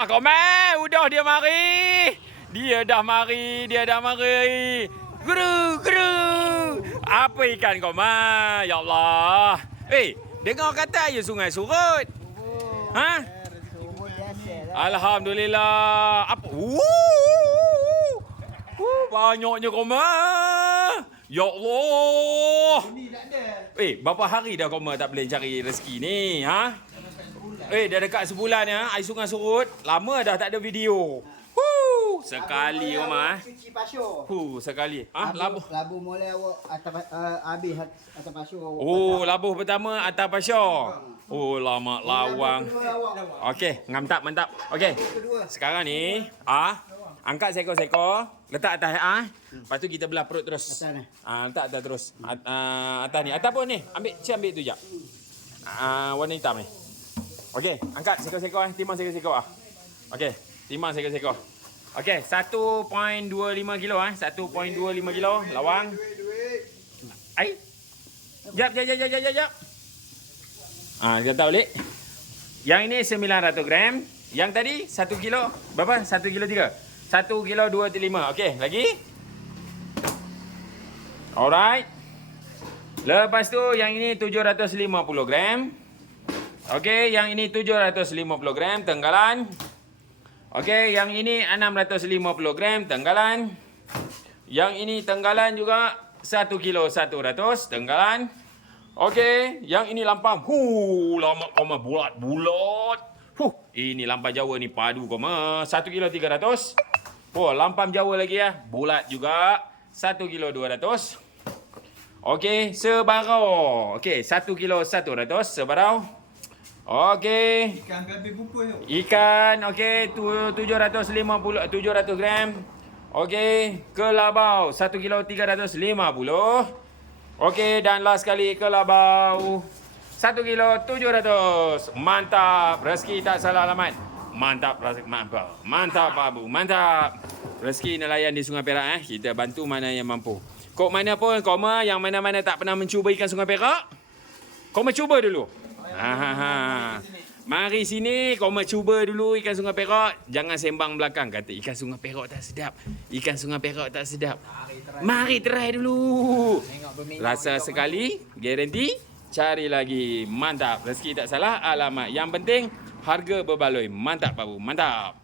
Komen, udah dia mari. Dia dah mari. Guru. Apa ikan Komen? Ya Allah. Dengar kata air sungai surut. Ha? Alhamdulillah. Apa? Banyaknya Komen. Ya Allah. Berapa hari dah Komen tak boleh cari rezeki ni, ha? Dah dekat sebulan ya, air sungai surut. Lama dah tak ada video. Sekali Omar. Cuci pasur. Sekali. Labuh mulai awak habis atas pasur. Labuh pertama atas pasir. Lama lawang. Okey, mantap. Okey. Sekarang ni, angkat seekor-seekor, letak atas Lepas tu kita belah perut terus. Atas ni. Letak atas terus. Atas ni. Atas pun ni. Ambil tu jap. Warna hitam ni. Okey, angkat seekor-seekor timbang seekor-seekor Okey, timbang seekor-seekor. Okey, 1.25 kilo 1.25 kilo lawang. Jap. Kita tahu balik. Yang ini 900 gram. Yang tadi 1 kilo. Berapa? 1 kilo 3. 1 kilo 235. Okey, lagi. Alright. Lepas tu yang ini 750 gram. Okey, yang ini 750 gram tenggalan. Okey, yang ini 650 gram tenggalan. Yang ini tenggalan juga 1 kilo 100 tenggalan. Okey, yang ini lampam. Lama koma bulat. Ini lampam Jawa ni padu koma 1 kilo 300. Lampam Jawa lagi ya. Bulat juga 1 kilo 200. Okey, sebarau. Okey, 1 kilo 100 sebarau. Okey. Ikan habis bungkus tu. Ikan okey 700 gram. Okey, kelabau 1 kilo 350. Okey, dan last sekali kelabau 1 kilo 700. Mantap, rezeki tak salah alamat. Mantap Pak Abu. Mantap. Rezeki nelayan di Sungai Perak Kita bantu mana yang mampu. Kok mana pun Koma yang mana-mana tak pernah mencuba ikan Sungai Perak, Koma cuba dulu. Mari sini, kau cuba dulu ikan Sungai Perak. Jangan sembang belakang kata ikan Sungai Perak tak sedap. Ikan Sungai Perak tak sedap. Mari try dulu. Rasa sekali, garanti. Cari lagi. Mantap. Rezeki tak salah, alamat. Yang penting harga berbaloi. Mantap Pak Bu. Mantap.